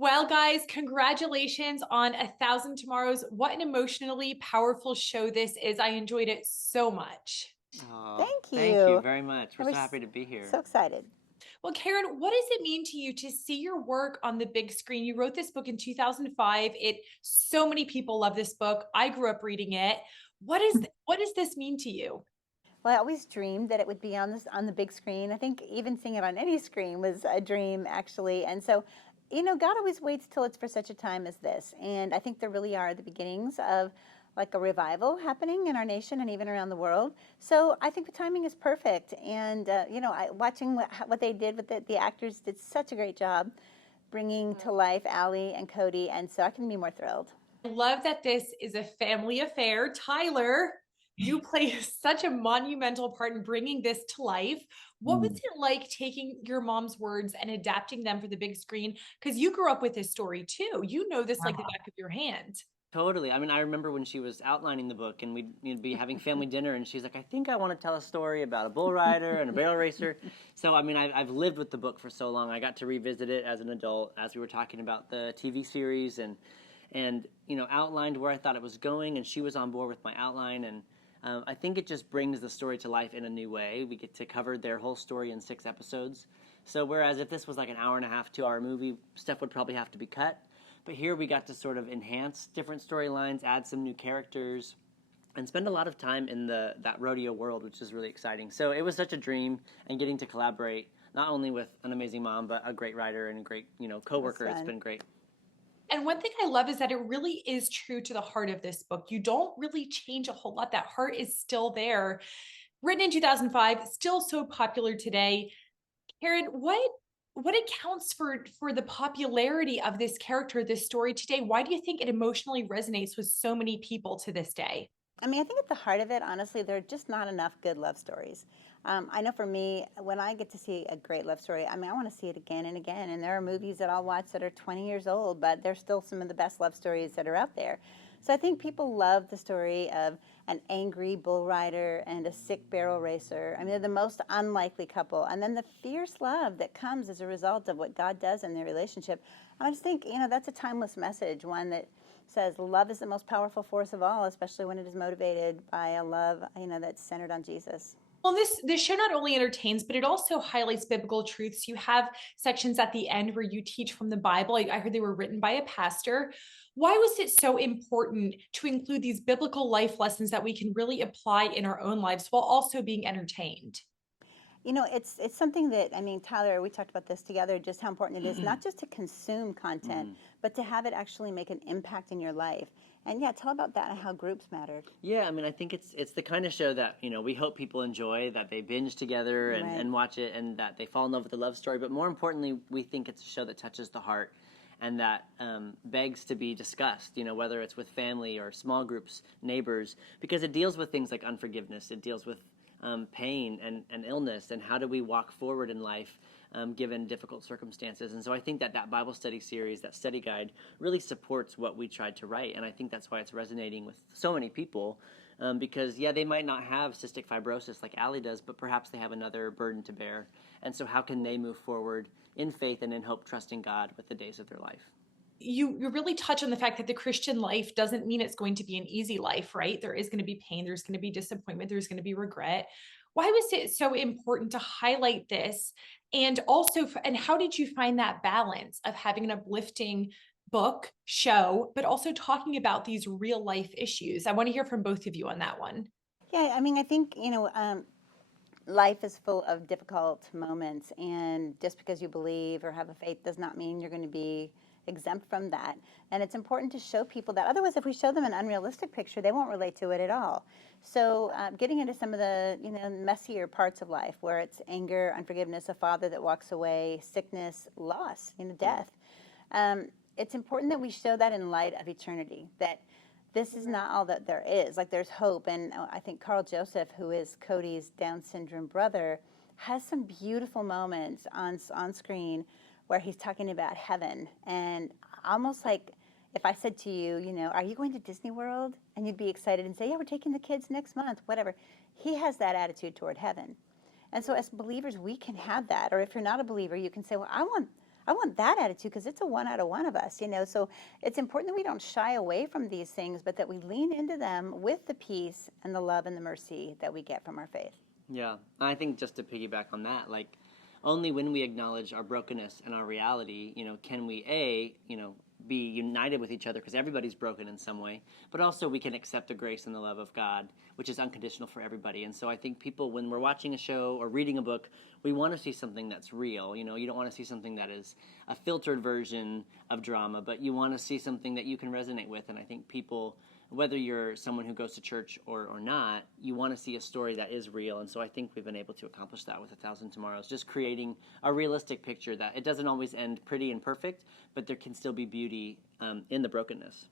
Well, guys, congratulations on A Thousand Tomorrows. What an emotionally powerful show this is. I enjoyed it so much. Oh, Thank thank you you. very much. We're We're so happy to be here. so excited. Well, Karen, what does it mean to you to see your work on the big screen? You wrote this book in 2005. So many people love this book. I grew up reading it. What does this mean to you? Well, I always dreamed that it would be on the big screen. I think even seeing it on any screen was a dream, actually. And so, God always waits till it's for such a time as this. And I think there really are the beginnings of like a revival happening in our nation and even around the world. So I think the timing is perfect. And watching what they did with the actors did such a great job bringing to life Allie and Cody. And so I couldn't be more thrilled. I love that this is a family affair. Tyler, you play such a monumental part in bringing this to life. What was Mm. it like taking your mom's words and adapting them for the big screen? Because you grew up with this story too. You know this like the back of your hand. Totally. I mean, I remember when she was outlining the book and we'd be having family dinner and she's like, I think I want to tell a story about a bull rider and a barrel racer. So, I mean, I've lived with the book for so long. I got to revisit it as an adult as we were talking about the TV series and outlined where I thought it was going, and she was on board with my outline. And I think it just brings the story to life in a new way. We get to cover their whole story in 6 episodes. So whereas if this was like an hour and a half, 2 hour movie, stuff would probably have to be cut. But here we got to sort of enhance different storylines, add some new characters, and spend a lot of time in that rodeo world, which is really exciting. So it was such a dream, and getting to collaborate not only with an amazing mom, but a great writer and a great coworker. It's been great. And one thing I love is that it really is true to the heart of this book. You don't really change a whole lot. That heart is still there. Written in 2005, still so popular today. Karen, what accounts for the popularity of this character, this story today? Why do you think it emotionally resonates with so many people to this day? I mean, I think at the heart of it, honestly, there are just not enough good love stories. I know for me, when I get to see a great love story, I mean, I want to see it again and again. And there are movies that I'll watch that are 20 years old, but they're still some of the best love stories that are out there. So I think people love the story of an angry bull rider and a sick barrel racer. I mean, they're the most unlikely couple. And then the fierce love that comes as a result of what God does in their relationship. And I just think, that's a timeless message, one that says love is the most powerful force of all, especially when it is motivated by a love, that's centered on Jesus. Well, this show not only entertains, but it also highlights biblical truths. You have sections at the end where you teach from the Bible. I heard they were written by a pastor. Why was it so important to include these biblical life lessons that we can really apply in our own lives while also being entertained? It's something that, I mean, Tyler, we talked about this together, just how important it is not just to consume content, Mm. but to have it actually make an impact in your life. And yeah, tell about that and how groups mattered. Yeah, I mean, I think it's the kind of show that we hope people enjoy, that they binge together Right. and watch it, and that they fall in love with the love story. But more importantly, we think it's a show that touches the heart and that begs to be discussed. Whether it's with family or small groups, neighbors, because it deals with things like unforgiveness. It deals with pain and illness, and how do we walk forward in life given difficult circumstances. And so I think that Bible study series, that study guide, really supports what we tried to write. And I think that's why it's resonating with so many people. Because, yeah, they might not have cystic fibrosis like Allie does, but perhaps they have another burden to bear. And so how can they move forward in faith and in hope, trusting God with the days of their life? You really touch on the fact that the Christian life doesn't mean it's going to be an easy life, right? There is going to be pain, there's going to be disappointment, there's going to be regret. Why was it so important to highlight this? And how did you find that balance of having an uplifting book, show, but also talking about these real life issues? I want to hear from both of you on that one. Yeah, I mean, I think, life is full of difficult moments, and just because you believe or have a faith does not mean you're going to be exempt from that. And it's important to show people that. Otherwise, if we show them an unrealistic picture, they won't relate to it at all. So, getting into some of the messier parts of life, where it's anger, unforgiveness, a father that walks away, sickness, loss, death. It's important that we show that in light of eternity. That this is not all that there is. Like, there's hope. And I think Carl Joseph, who is Cody's Down syndrome brother, has some beautiful moments on screen where he's talking about heaven. And almost like if I said to you, are you going to Disney World? And you'd be excited and say, yeah, we're taking the kids next month, whatever. He has that attitude toward heaven. And so as believers, we can have that. Or if you're not a believer, you can say, well, I want that attitude because it's a one out of one of us, you know. So it's important that we don't shy away from these things, but that we lean into them with the peace and the love and the mercy that we get from our faith. Yeah, I think just to piggyback on that, like only when we acknowledge our brokenness and our reality, can we be united with each other because everybody's broken in some way, but also we can accept the grace and the love of God, which is unconditional for everybody. And so I think people, when we're watching a show or reading a book, we want to see something that's real. You don't want to see something that is a filtered version of drama, but you want to see something that you can resonate with. And I think people, whether you're someone who goes to church or not, you want to see a story that is real. And so I think we've been able to accomplish that with 1,000 Tomorrows, just creating a realistic picture that it doesn't always end pretty and perfect, but there can still be beauty in the brokenness.